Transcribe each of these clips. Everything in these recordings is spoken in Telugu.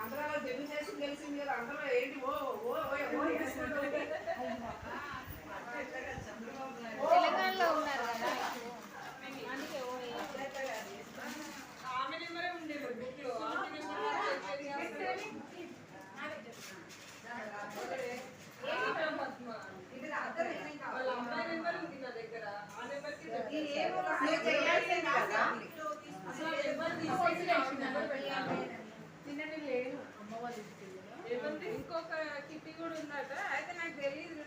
ఆంధ్రాలో జన్మ చేసి తెలిసింది కదా, ఆంధ్రాలో ఏంటి ఓ ఓ ఓ తెలంగాణలో ఉన్నారు కదా, అందుకే ఓ ఆమె నెంబరే ఉండేది బుక్ లో. వాళ్ళ అమ్మాయి నెంబర్ ఉంది నా దగ్గర, ఆ నెంబర్కి ఇంకొక కిట్టి కూడా ఉందట. అయితే నాకు తెలియదు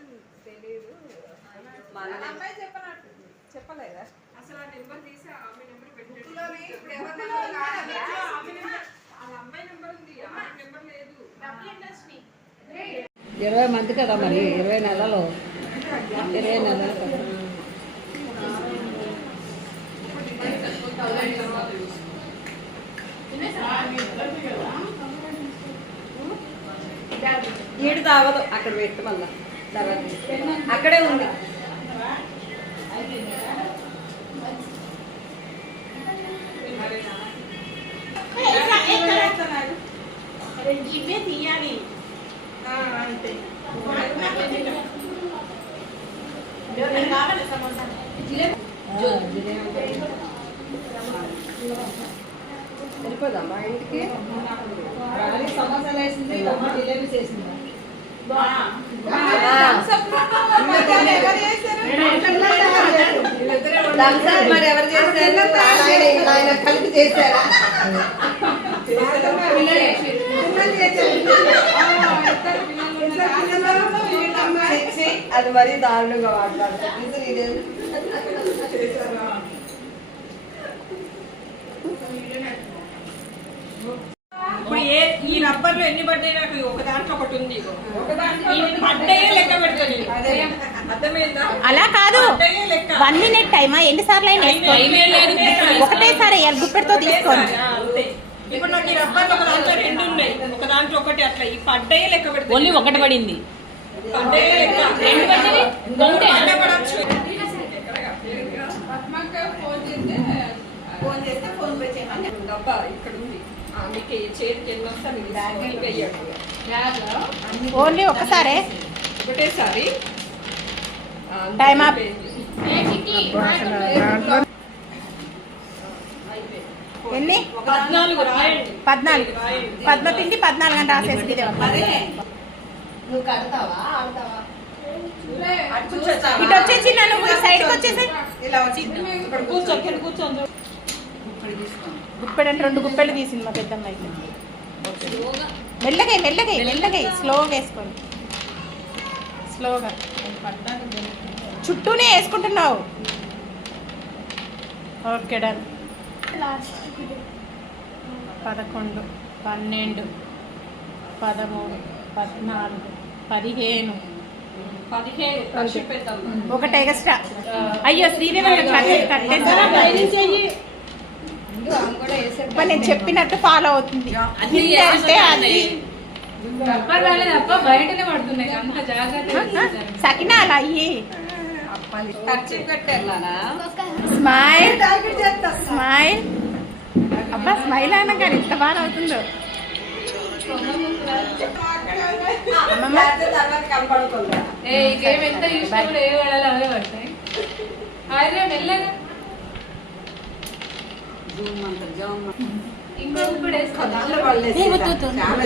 అమ్మాయి చెప్పనట్టు చెప్పలేదా అసలు. ఆ నెంబర్ తీసి ఆమె నెంబర్ పెట్టాడు. అమ్మాయి నెంబర్ ఉంది, ఆమె నెంబర్ లేదు. 20 మంది కదా మరి, 20 నెలలు 20 నెలలు కదా. ఏడు తాగదు అక్కడ పెట్టు, మళ్ళా అక్కడే ఉంది. ఇవే తీయాలి అంతే. సరిపోదా మా ఇంటికి? సమోసాలు వేసింది, జిలేబీ చేసిందా? మరి ఎవరు చేశారు? ఆయన కలిపి చేశారా? అది మరీ దారుణంగా మాట్లాడతారు. ఇప్పుడు ఈ రబ్బర్లో ఎన్ని పడ్డాయి నాకు? ఒక దాంట్లో ఒకటి ఉంది, పడ్డాయే లెక్క పెడతాను. అర్థమైందా? అలా కాదు, 1 మినిట్ టైమా, ఎన్నిసార్లు అయినా ఒకటేసారి గుప్పెడితో తీసుకోండి. ఇప్పుడు నాకు ఈ రబ్బర్లో ఒక దాంట్లో 2 ఉన్నాయి, ఒక దాంట్లో ఒకటి, అట్లా ఈ పడ్డాయే లెక్క పెడతాను. ఓన్లీ ఒకటి పడింది, పడ్డాయే లెక్క. 2 పడ్డది పడచ్చు. ఫోన్ చేస్తే ఫోన్ పే చేయమని. డబ్బా ఇక్కడ ఉంది, మీకు చేతికి ఎన్ని వస్తాను. ఓన్లీ ఒకసారే, ఒకటేసారి టైం అప్. ఎన్ని? 14 రాయండి. 14. పద్మపిండి 14 అని రాసేసి నువ్వు కడతావా? ఆడతావా? ఇటు వచ్చేసి నువ్వు సైడ్కి వచ్చేసి ఇలా వచ్చి ఇక్కడ కూర్చోండి. గుప్పెడంటే 2 గుప్పెళ్ళు తీసింది మా పెద్దమ్మ. అయితే మెల్లగా మెల్లగా మెల్లగా స్లోగా వేసుకోండి, స్లోగా. చుట్టూనే వేసుకుంటున్నావు. Okay done. 11, 12, 13, 14, 15. ఒకటి ఎక్స్ట్రా. అయ్యో శ్రీదేవి కట్టేసారా? నేను చెప్పినట్టు ఫాలో అవుతుంది. అంటే అది సకినా అలా అయ్యి. Smile smile. అబ్బా స్మైల్ అయినా కానీ ఎంత బాగా అవుతుందో.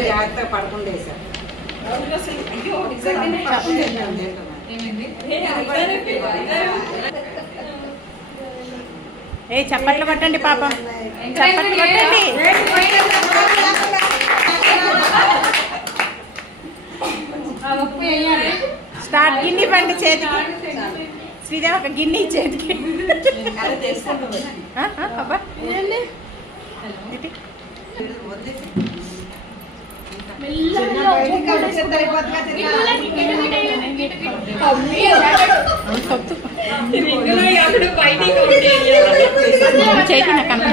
జాగ్రత్తగా పడకుండా వేసారు. ఏ చప్పట్లు కొట్టండి పాపం, చప్పట్లు కొట్టండి. స్టార్ట్. గిన్నె పండి చేతికి. శ్రీదేవి ఒక గిన్నె చేతికి. చేతి నా కన్నా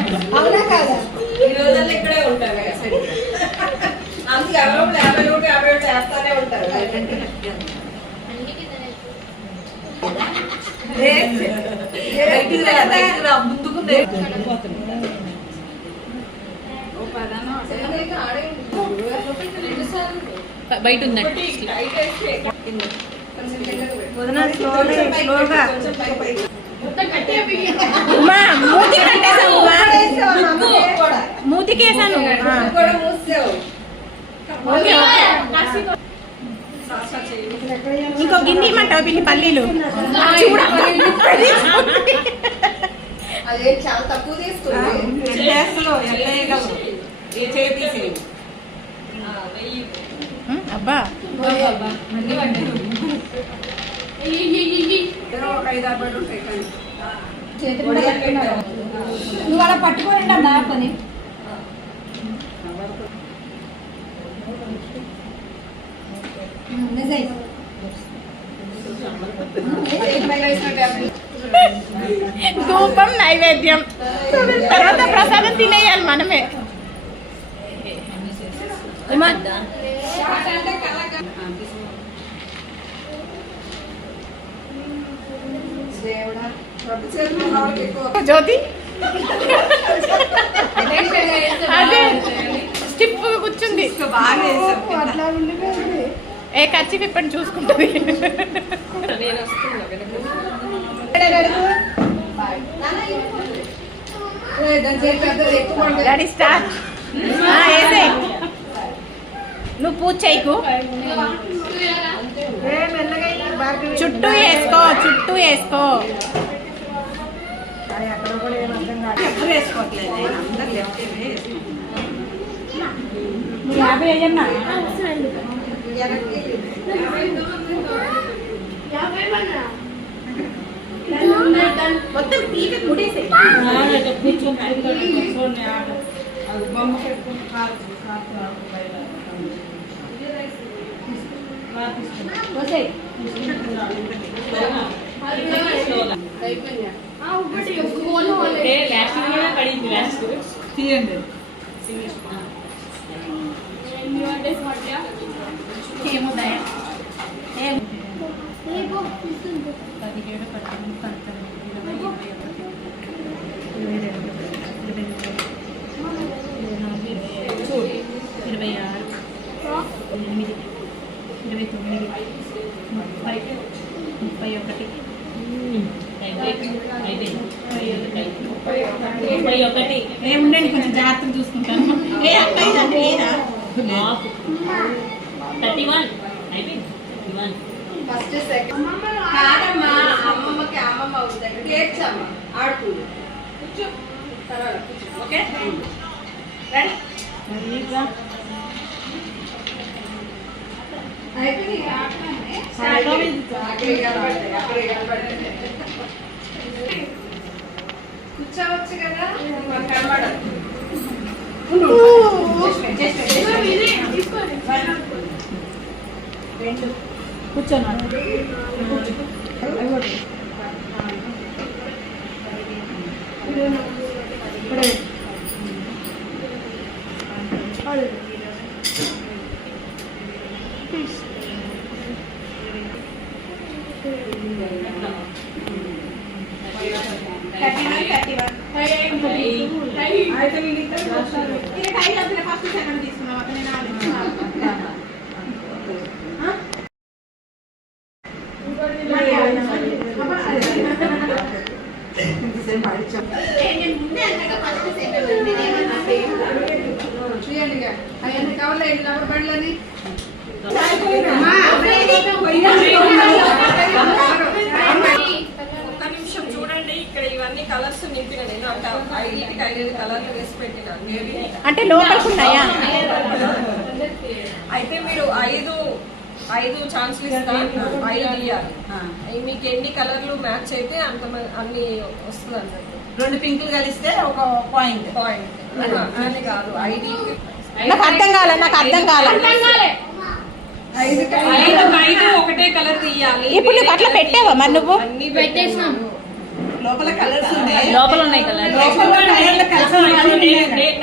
ఇక్కడే ఉంటారు. బయట ఉందండి ఉమా మూతి కట్టేసాను మూతికేసాను ఓకే ఇంకో గిన్నె ఇమ్మంటావు పిల్లి పల్లీలు అదే చాలా తక్కువ తీసుకుంది. అబ్బా నువ్వు అలా పట్టుకోండి అమ్మా కొని ధూపం నైవేద్యం తర్వాత ప్రసాదం తినేయాలి మనమే జ్యోతి అదే స్టిప్ కూర్చుంది ఏ కచ్చి పిప్పని చూసుకుంటుంది నేను వస్తున్నా డాడీ స్టార్ట్ వేసే నువ్వు పూజ చేయకు చుట్టూ వేసుకో చుట్టూ వేసుకో యాభై అయ్యన్నా మొత్తం పీకి ముడేసే తీయండి ఏమున్నాయా 31 ఏముండండి కొంచెం జాగ్రత్తగా చూసుకుంటాను ఏ అబ్బాయి అంటే ఏదా 31 అయిపోయింది 31 ఫస్ట్ సెకండ్ కాదమ్మా అమ్మమ్మకి అమ్మమ్మ అవుతుంది కేక్స్ అమ్మ ఆడుతూ కూర్చో తర్వాత కూర్చో ఓకే రండి అయిపోయింది అక్కడే కనబడతాయి కూర్చోవచ్చు కదా కనబడదు కూర్చోను ఫస్ట్ సెకండ్ తీసుకున్నాం అతనే కవర్లో రబ్బర్ బండ్లని ఒక్క నిమిషం చూడండి ఇక్కడ ఇవన్నీ కలర్స్ నింపిన నేను అంటే 5 కలర్లు వేసి పెట్టిన అంటే లోపలికి ఉన్నాయా అయితే మీరు ఐదు ఛాన్స్లు ఇస్తారు 5 తీయాలి మీకు ఎన్ని కలర్లు మ్యాచ్ అయితే అంత అన్ని వస్తుంది అన్నట్టు 2 పింకులు కలిస్తే ఒక పాయింట్ అట్లనే కాదు 5 నాకు అర్థం కాలే 5 ఒకటే కలర్ తీయాలి ఇప్పుడు నువ్వు అట్లా పెట్టావా మరి నువ్వు అన్ని పెట్టేసినాం లోపల కలర్స్ ఉన్నాయి లోపల ఉన్నాయి కదా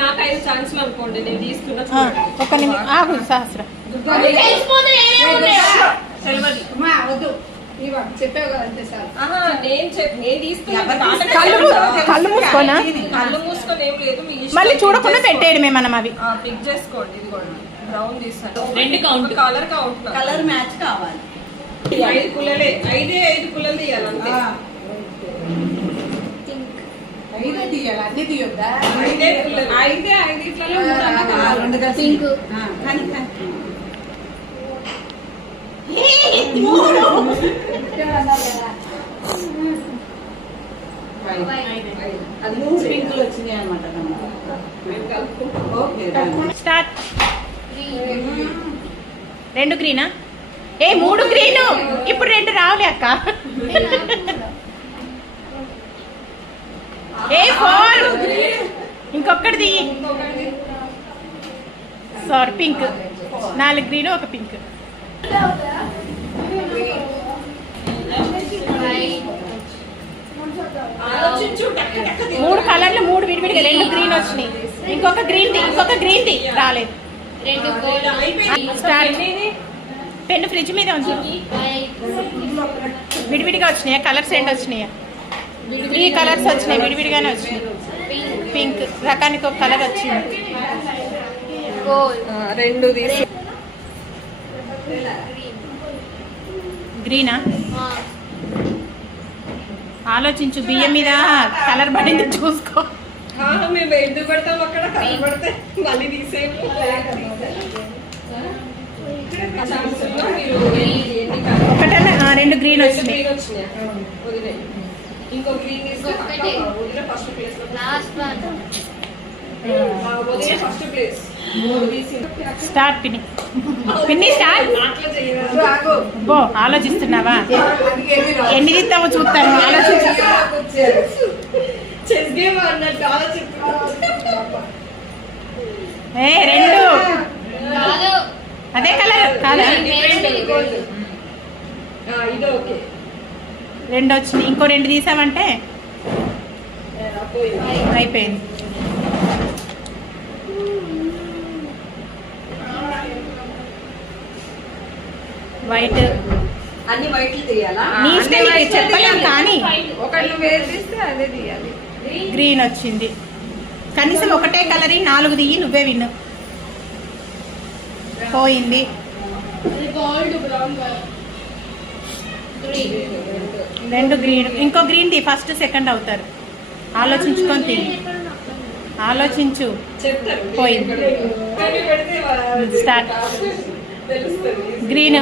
నాకు 5 ఛాన్స్లు అనుకోండి నేను తీసుకున్నా ఒక్క నిమిషం ఆగు సహస్ర తెలియదు. అమ్మా వద్దు ఇవ్వ చెప్పావు కదా అంతే సార్. ఆహా, నేను తీసుకున్నాను. కళ్ళు మూసుకోనా? కళ్ళు మూసుకొని ఏం లేదు, మీ ఇష్టం. మళ్ళీ చూడకుండా పెట్టేయడమే మనం అవి. పిక్ చేసుకోండి. ఇదిగోండి బ్రౌన్ తీస్తాను. రెండు count. Colour count. Colour match కావాలి. 5 పుల్లలే, 5 పుల్లలు తీయాలి అంతే. 5 తీయాలి, అన్ని తీయొద్దా? 5 పుల్లలు. 5 ఇట్లలో 2 కలిసి పింక్ కానీ అది 3 పింకులు వచ్చినాయి అనమాట. స్టార్ట్. 2 గ్రీనా? 3 గ్రీను. ఇప్పుడు 2 రావులే అక్క. 4. ఇంకొకటిది. Sorry, pink. 4 green, 1 pink. ఆలోచించు. 3 కలర్లు, 3 విడివిడిగా. 2 గ్రీన్ వచ్చినాయి. ఇంకొక గ్రీన్ ది రాలేదు. స్టార్ట్. పెన్ను ఫ్రిడ్జ్ మీద ఉంది. విడివిడిగా వచ్చినాయా? కలర్స్ ఏంటి వచ్చినాయా? 3 కలర్స్ వచ్చినాయి, విడివిడిగానే వచ్చినాయి. పింక్ రకానికి ఒక కలర్ వచ్చింది. 2 తీసి గ్రీనా? ఆలోచించు. బియ్యం మీద కలర్ పడింది చూసుకో. మేము ఎందుకు పడతాం అక్కడ? కలర్ పడితే మళ్ళీ తీసేము. ఒకటన్నా 2 గ్రీన్ వచ్చినాయి. ఇంకో green first place. First place. Start. పిన్ని స్టార్ట్. బో ఆలోచిస్తున్నావా? ఎన్ని తీస్తావో చూస్తాను. ఆలోచించు. చెస్ గేమ్ అన్నట్టు ఆలోచిస్తున్నా. 2 అదే కలర్ కాదా? ఇది ఓకే. 2 వచ్చినాయి. ఇంకో 2 తీసామంటే అయిపోయింది. వైట్. అన్ని వైట్లు తీయాలా? నీ ఇష్టం, నీకు చెప్పలేం కానీ. ఒకళ్ళు వేరు తీస్తే అదే తీయాలి. గ్రీన్ వచ్చింది. కనీసం ఒకటే కలర్ 4 తీయి, నువ్వే విన్ను. పోయింది. 2 గ్రీన్. ఇంకో గ్రీన్ తీ. ఫస్ట్ సెకండ్ అవుతారు. ఆలోచించుకొని తీ. ఆలోచించు. చెప్తారు. పోయింది. పెడితే స్టార్ట్. తెలుస్తుంది. గ్రీన్.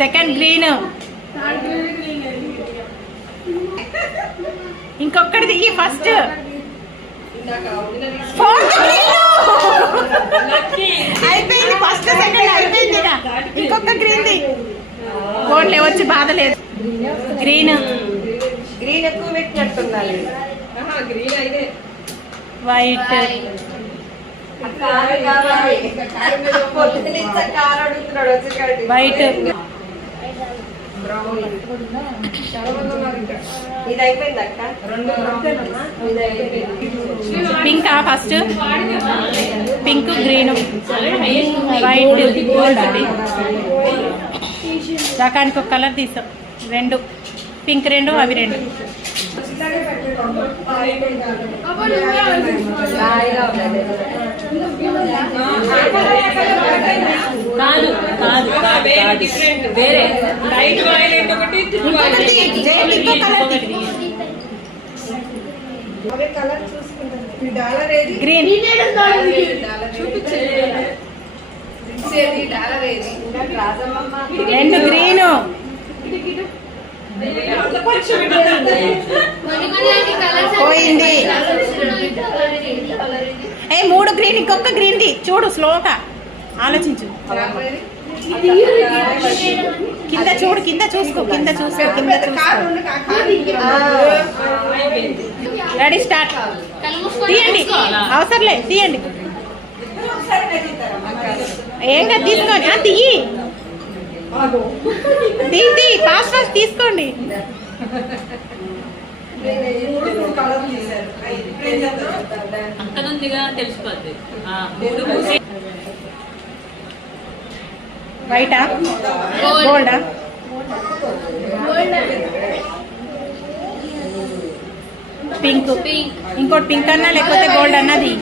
Second green. ఇంకొకటి తీయి. ఫస్ట్. Fourth green. అయిపోయింది. ఫస్ట్ సెకండ్ అయిపోయింది. ఇంకొక గ్రీన్ ది. ఫోన్లే వచ్చి బాధ లేదు. గ్రీన్. గ్రీన్ ఎక్కువ పెట్టినట్టున్నారు. గ్రీన్ అయితే వైట్. వైట్. ఇది అయిపోయింది అక్క. 2 pink first. Pink, green, white, gold. రకానికి ఒక కలర్ తీసాం. 2 పింక్, 2 అవి 2. కాదు కాదు కాదు వేరే లైట్ వైలెట్ ఒకటి, ఇంకో కలర్ తీ. కలర్ చూసుకుంటాను. డాలర్ ఏది? గ్రీన్. చూపించేది. 2 గ్రీన్. పోయింది. 3 గ్రీన్. ఇంకొక గ్రీన్ ది. చూడు స్లోగా ఆలోచించు. కింద చూడు. కింద చూసుకో. కింద చూసుకో. Ready start. తీయండి. అవసరంలే తీయండి. ఏం కాదు తీసుకోండి. తీయి. తీ ఫాస్ట్ ఫాస్ట్ తీసుకోండి. అంతనుందిగా తెలిసిపోద్ది. వైటా గోల్డా పింక్ ఇంకోటి పింక్ అన్నా లేకపోతే గోల్డ్ అన్నది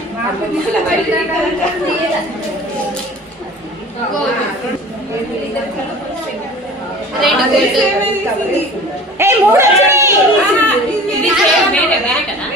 ఇది వేరే కదా